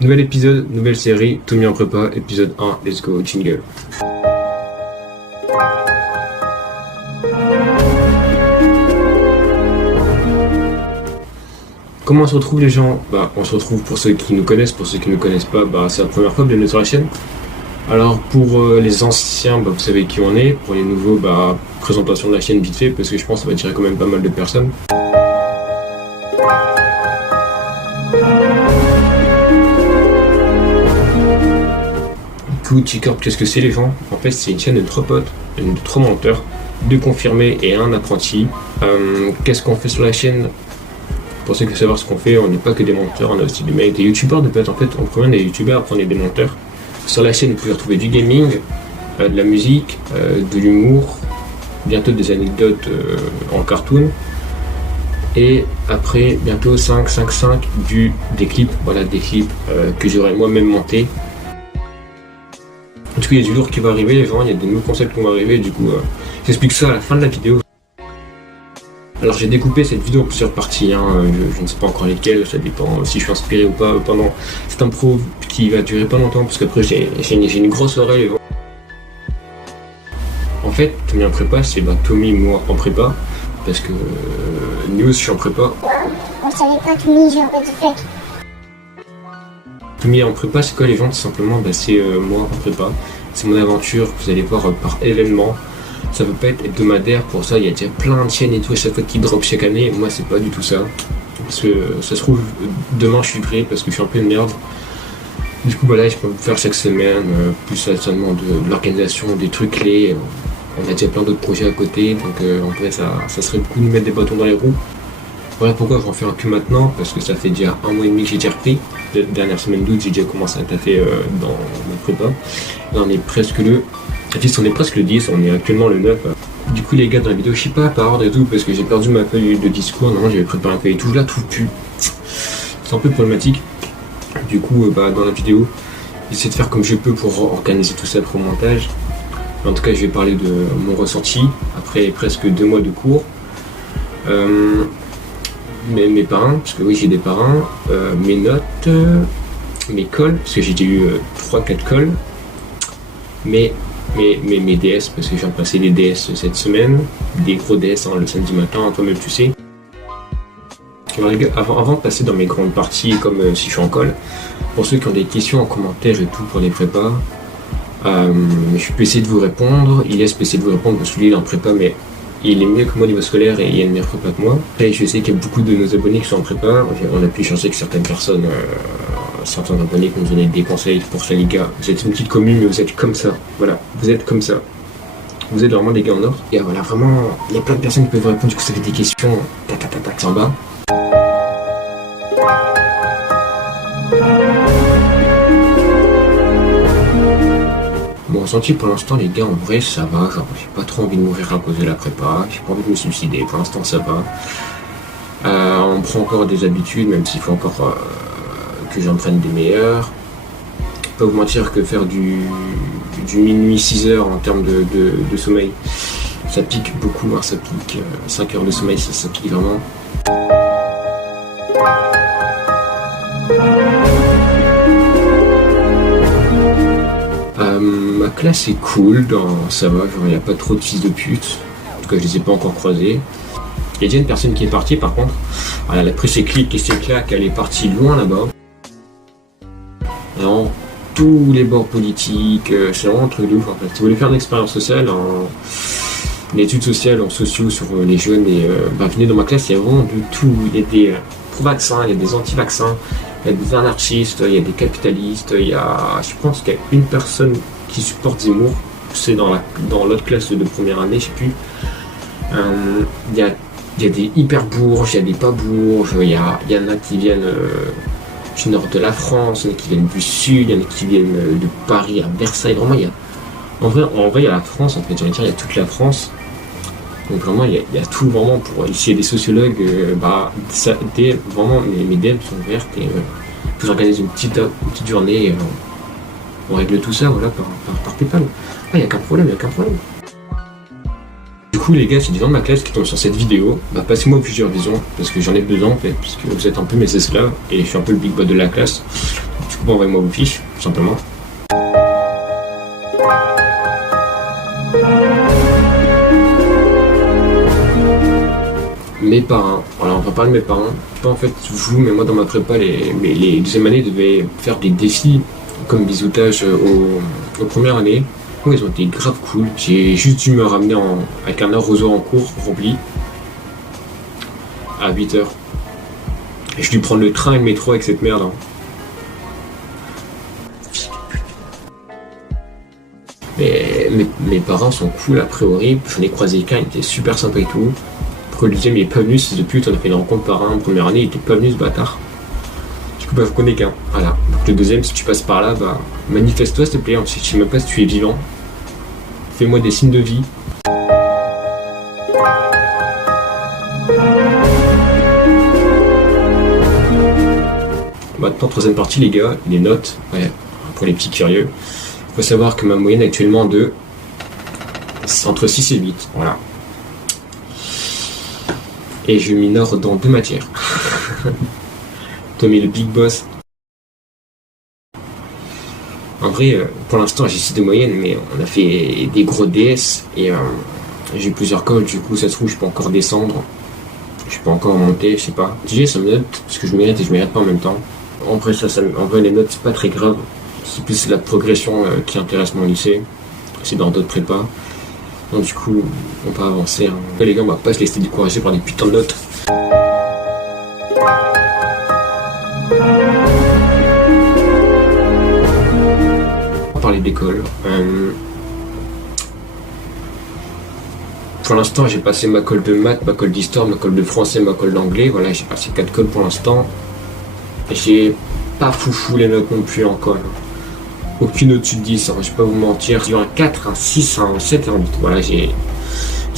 Nouvel épisode, nouvelle série, tout mis en prépa, épisode 1, let's go, jingle. Comment on se retrouve les gens? On se retrouve pour ceux qui nous connaissent, pour ceux qui ne nous connaissent pas, c'est la première fois que bienvenue sur la chaîne. Alors pour les anciens, vous savez qui on est, pour les nouveaux, présentation de la chaîne vite fait, parce que je pense que ça va attirer quand même pas mal de personnes. Du coup, T-Corp, qu'est-ce que c'est les gens? En fait, c'est une chaîne de 3 potes, de 3 menteurs, 2 confirmés et 1 apprenti. Qu'est-ce qu'on fait sur la chaîne? Pour ceux qui veulent savoir ce qu'on fait, on n'est pas que des menteurs, on a aussi des mecs, des youtubeurs de base. En fait, on provient des youtubeurs, après on est des menteurs. Sur la chaîne, vous pouvez retrouver du gaming, de la musique, de l'humour, bientôt des anecdotes en cartoon. Et après, bientôt 5 des clips, des clips que j'aurais moi-même montés. Du coup, il y a du lourd qui va arriver, les gens, il y a des nouveaux concepts qui vont arriver, du coup, j'explique ça à la fin de la vidéo. Alors j'ai découpé cette vidéo en plusieurs parties, je ne sais pas encore lesquelles, ça dépend si je suis inspiré ou pas pendant cette impro qui va durer pas longtemps, parce qu'après j'ai une grosse oreille. En fait, Tommy en prépa, c'est Tommy, moi en prépa, parce que News, je suis en prépa. On savait pas Tommy, j'ai envie de faire. Tommy en prépa, c'est quoi les gens? Tout simplement, c'est moi en prépa. C'est mon aventure, vous allez voir par événement. Ça peut pas être hebdomadaire, pour ça il y a déjà plein de chaînes et tout à chaque fois qui drop chaque année. Moi c'est pas du tout ça. Parce que ça se trouve, demain je suis prêt parce que je suis un peu de merde. Du coup je peux faire chaque semaine, plus ça demande de l'organisation, des trucs clés. On a déjà plein d'autres projets à côté, donc en vrai ça serait beaucoup de nous mettre des bâtons dans les roues. Voilà pourquoi je vais en faire un que maintenant, parce que ça fait déjà 1 mois et demi que j'ai déjà repris. La dernière semaine d'août j'ai déjà commencé à taffer dans ma prépa. Là on est presque on est presque le 10, on est actuellement le 9. Du coup les gars dans la vidéo, je sais pas par ordre et tout, parce que j'ai perdu ma feuille de discours, normalement j'avais préparé un feuille et tout, je la trouve plus. C'est un peu problématique. Du coup dans la vidéo, j'essaie de faire comme je peux pour organiser tout ça pour le montage. En tout cas je vais parler de mon ressenti, après presque 2 mois de cours. Mes parrains, parce que oui j'ai des parrains, mes notes, mes cols, parce que j'ai déjà eu 3-4 cols, mes DS, parce que je viens de passer des DS cette semaine, des gros DS le samedi matin, toi-même tu sais. Alors les gars, avant de passer dans mes grandes parties, comme si je suis en colle, pour ceux qui ont des questions en commentaire et tout pour les prépas, je peux essayer de vous répondre. Peut essayer de vous répondre parce que lui il est en prépa, mais il est mieux que moi au niveau scolaire et il a une meilleure prépa que moi. Et je sais qu'il y a beaucoup de nos abonnés qui sont en prépa. On a pu échanger avec certaines personnes, certains abonnés qui nous donnaient des conseils pour ça les gars. Vous êtes une petite commune mais vous êtes comme ça. Voilà, vous êtes comme ça. Vous êtes vraiment des gars en or. Et voilà, vraiment, il y a plein de personnes qui peuvent répondre. Du coup, ça fait des questions. Tac en bas. Mon ressenti pour l'instant les gars, en vrai ça va, genre j'ai pas trop envie de mourir à cause de la prépa, j'ai pas envie de me suicider, pour l'instant ça va. On prend encore des habitudes, même s'il faut encore que j'en prenne des meilleures. Je peux vous mentir que faire du minuit 6 heures en termes de sommeil, ça pique beaucoup, ça pique 5 heures de sommeil, ça pique vraiment. Ma classe est cool, ça va, il n'y a pas trop de fils de pute. En tout cas, je les ai pas encore croisés. Il y a déjà une personne qui est partie par contre. Elle a pris ses clics et ses claques, elle est partie loin là-bas. Dans tous les bords politiques, c'est vraiment un truc de ouf en fait. Si vous voulez faire une expérience sociale, une étude sociale en sociaux sur les jeunes, et venez dans ma classe, il y a vraiment de tout. Il y a des pro-vaccins, il y a des anti-vaccins, il y a des anarchistes, il y a des capitalistes, je pense qu'il y a une personne qui supporte Zemmour, c'est dans l'autre classe de première année, je sais plus. Il y a des hyper bourges, il y a des pas bourges, il y en a qui viennent du nord de la France, il y en a qui viennent du sud, il y en a qui viennent de Paris à Versailles. Vraiment, en vrai il y a la France, en fait, j'allais dire, il y a toute la France. Donc vraiment, il y a tout vraiment pour. Ici, il y a des sociologues, vraiment, mes DM sont ouvertes et vous organisez une petite journée. On règle tout ça, voilà, par PayPal. Il n'y a qu'un problème. Du coup, les gars, c'est des gens de ma classe qui tombent sur cette vidéo. Passez-moi plusieurs visions, parce que j'en ai besoin, en fait, puisque vous êtes un peu mes esclaves, et je suis un peu le big boss de la classe. Du coup, envoyez-moi vos fiches, tout simplement. Mes parrains, voilà, on va parler de mes parrains. Pas en fait vous, mais moi dans ma prépa, les deuxième années devaient faire des défis comme bisoutage aux premières années. Ils ont été grave cool. J'ai juste dû me ramener avec un arrosoir en cours rempli à 8h. Et je dû prendre le train et le métro avec cette merde. Hein. Mais mes parents sont cool a priori. J'en ai croisé qu'un, il était super sympa et tout. Après le deuxième il est pas venu, c'est de pute, on a fait une rencontre par un, première année, il était pas venu ce bâtard. Du coup bah je connais qu'un. Voilà. Donc le deuxième, si tu passes par là, bah manifeste-toi s'il te plaît, je sais même pas si tu es vivant. Fais-moi des signes de vie. Maintenant, troisième partie les gars, les notes, ouais, pour les petits curieux. Il faut savoir que ma moyenne actuellement c'est entre 6 et 8, voilà. Et je minore dans 2 matières. Tommy le big boss. En vrai, pour l'instant j'ai 6 de moyenne, mais on a fait des gros DS et j'ai eu plusieurs cols, du coup ça se trouve je peux encore descendre. Je peux encore monter, je sais pas. DJ ça me note parce que je mérite et je mérite pas en même temps. En vrai, en vrai les notes c'est pas très grave. C'est plus la progression qui intéresse mon lycée. C'est dans d'autres prépas. Donc du coup, on peut avancer. Hein. Les gars, on va pas se laisser décourager par des putains de notes. On va parler d'école. Pour l'instant, j'ai passé ma colle de maths, ma colle d'histoire, ma colle de français, ma colle d'anglais. Voilà, j'ai passé 4 colles pour l'instant. J'ai pas foufou les notes non plus encore. Aucune au-dessus de 10, hein, je vais pas vous mentir. J'ai eu un 4, un 6, un 7 et un 8. Voilà, j'ai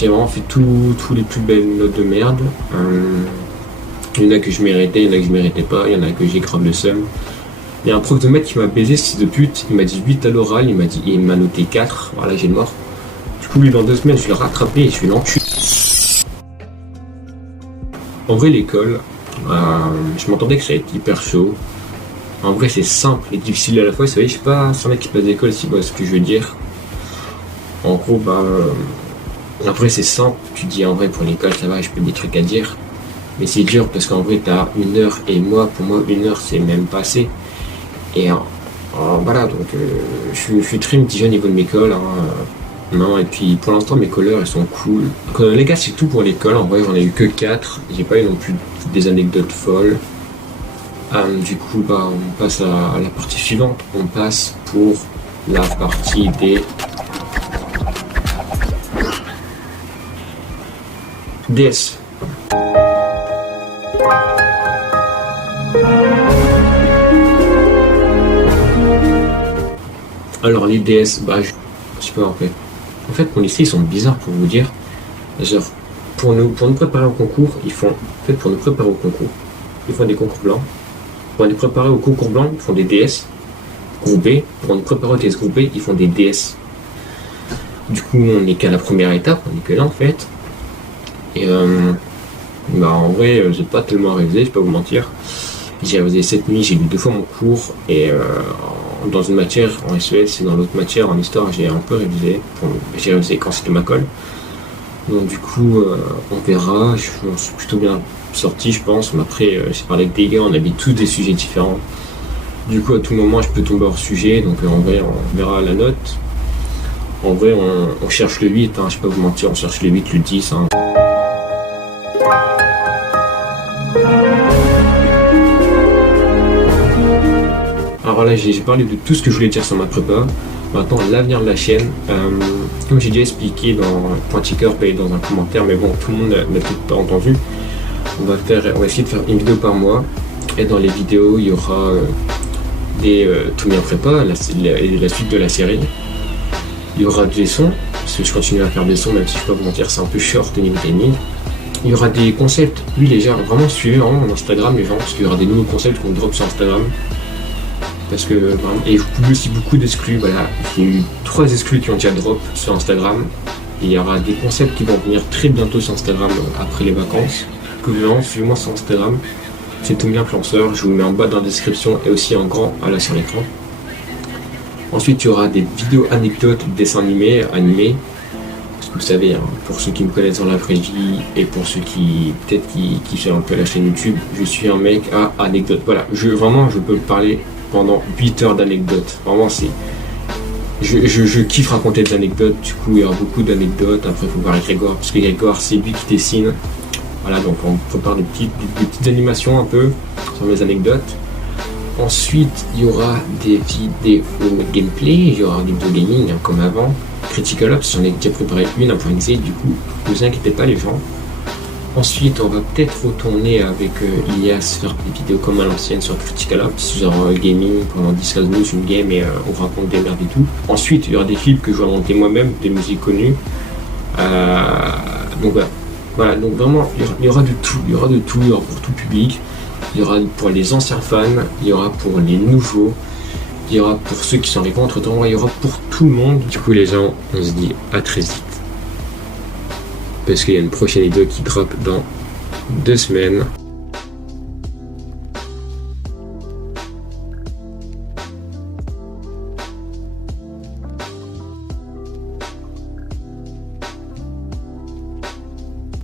vraiment fait tous les plus belles notes de merde. Il y en a que je méritais, il y en a que je méritais pas, il y en a que j'ai grave le seum. Il y a un prof de maths qui m'a baisé, c'est de pute. Il m'a dit 8 à l'oral, il m'a noté 4. Voilà, j'ai le mort. Du coup, lui, dans 2 semaines, je vais le rattraper et je vais l'enculer. En vrai, l'école, je m'entendais que ça allait être hyper chaud. En vrai, c'est simple et difficile à la fois. Vous savez, je sais pas si on a qui passe d'école si ce que je veux dire. En gros, après, c'est simple. Tu dis en vrai, pour l'école, ça va, je peux des trucs à dire. Mais c'est dur parce qu'en vrai, t'as 1 heure et pour moi, 1 heure, c'est même pas assez. Et voilà, donc je suis très mitigé au niveau de mes cols. Hein. Non, et puis pour l'instant, mes colleurs, ils sont cool. Donc, les gars, c'est tout pour l'école. En vrai, j'en ai eu que 4. J'ai pas eu non plus des anecdotes folles. Du coup, on passe à la partie suivante. On passe pour la partie des DS. Alors les DS, je sais pas en fait. En fait, mon lycée, ils sont bizarres pour vous dire. Genre, pour nous préparer au concours, ils font des concours blancs. Pour nous préparer au concours blanc, ils font des DS groupés. Pour nous préparer au DS groupé, ils font des DS. Du coup, on n'est qu'à la première étape, on n'est que là en fait. Et en vrai, j'ai pas tellement révisé, je vais pas vous mentir. J'ai révisé cette nuit, j'ai lu 2 fois mon cours et dans une matière en SES et dans l'autre matière en histoire, j'ai un peu révisé. J'ai révisé quand c'était ma colle. Donc du coup, on verra. Je suis plutôt bien sorti, je pense. Mais après, j'ai parlé avec des gars, on avait tous des sujets différents. Du coup, à tout moment, je peux tomber hors sujet. Donc en vrai, on verra la note. En vrai, on cherche le 8, hein, je vais pas vous mentir, on cherche le 8, le 10. Hein. Alors là, j'ai parlé de tout ce que je voulais dire sur ma prépa. Maintenant, l'avenir de la chaîne. Comme j'ai déjà expliqué dans Pointicker et dans un commentaire, mais bon, tout le monde n'a peut-être pas entendu. On va essayer de faire une vidéo par mois. Et dans les vidéos, il y aura tout mis en prépa, la suite de la série. Il y aura des sons, parce que je continue à faire des sons, même si je peux pas vous mentir, c'est un peu short au niveau timing. Il y aura des concepts, oui les gens, vraiment suivez vraiment mon Instagram les gens, parce qu'il y aura des nouveaux concepts qu'on drop sur Instagram. Parce que, et vous publiez aussi beaucoup d'exclus, voilà, il y a eu 3 exclus qui ont déjà drop sur Instagram. Et il y aura des concepts qui vont venir très bientôt sur Instagram après les vacances. Que vraiment suivez-moi sur Instagram. c'est Tommy l'influenceur. Je vous mets en bas dans la description et aussi en grand là sur l'écran. Ensuite, il y aura des vidéos anecdotes, dessins animés. Parce que vous savez, hein, pour ceux qui me connaissent dans la vraie vie et pour ceux qui peut-être qui sont un peu à la chaîne YouTube, je suis un mec à anecdotes. Voilà, je peux parler pendant 8 heures d'anecdotes. Vraiment, je kiffe raconter des anecdotes. Du coup, il y aura beaucoup d'anecdotes. Après, il faut voir Grégoire, parce que Grégoire, c'est lui qui dessine. Voilà, donc on prépare des petites animations un peu sur mes anecdotes. Ensuite, il y aura des vidéos gameplay, il y aura des vidéos gaming hein, comme avant. Critical Ops, j'en ai déjà préparé une à point exe, du coup, ne vous inquiétez pas les gens. Ensuite, on va peut-être retourner avec Ilias faire des vidéos comme à l'ancienne sur Critical Ops, genre gaming pendant 10-15 minutes, une game et on raconte des merdes et tout. Ensuite, il y aura des clips que je vais monter moi-même, des musiques connues. Donc voilà, donc vraiment, il y aura de tout, il y aura pour tout public. Il y aura pour les anciens fans, il y aura pour les nouveaux, il y aura pour ceux qui sont arrivés entre temps, il y aura pour tout le monde. Du coup les gens, on se dit à très vite. Parce qu'il y a une prochaine vidéo qui drop dans 2 semaines.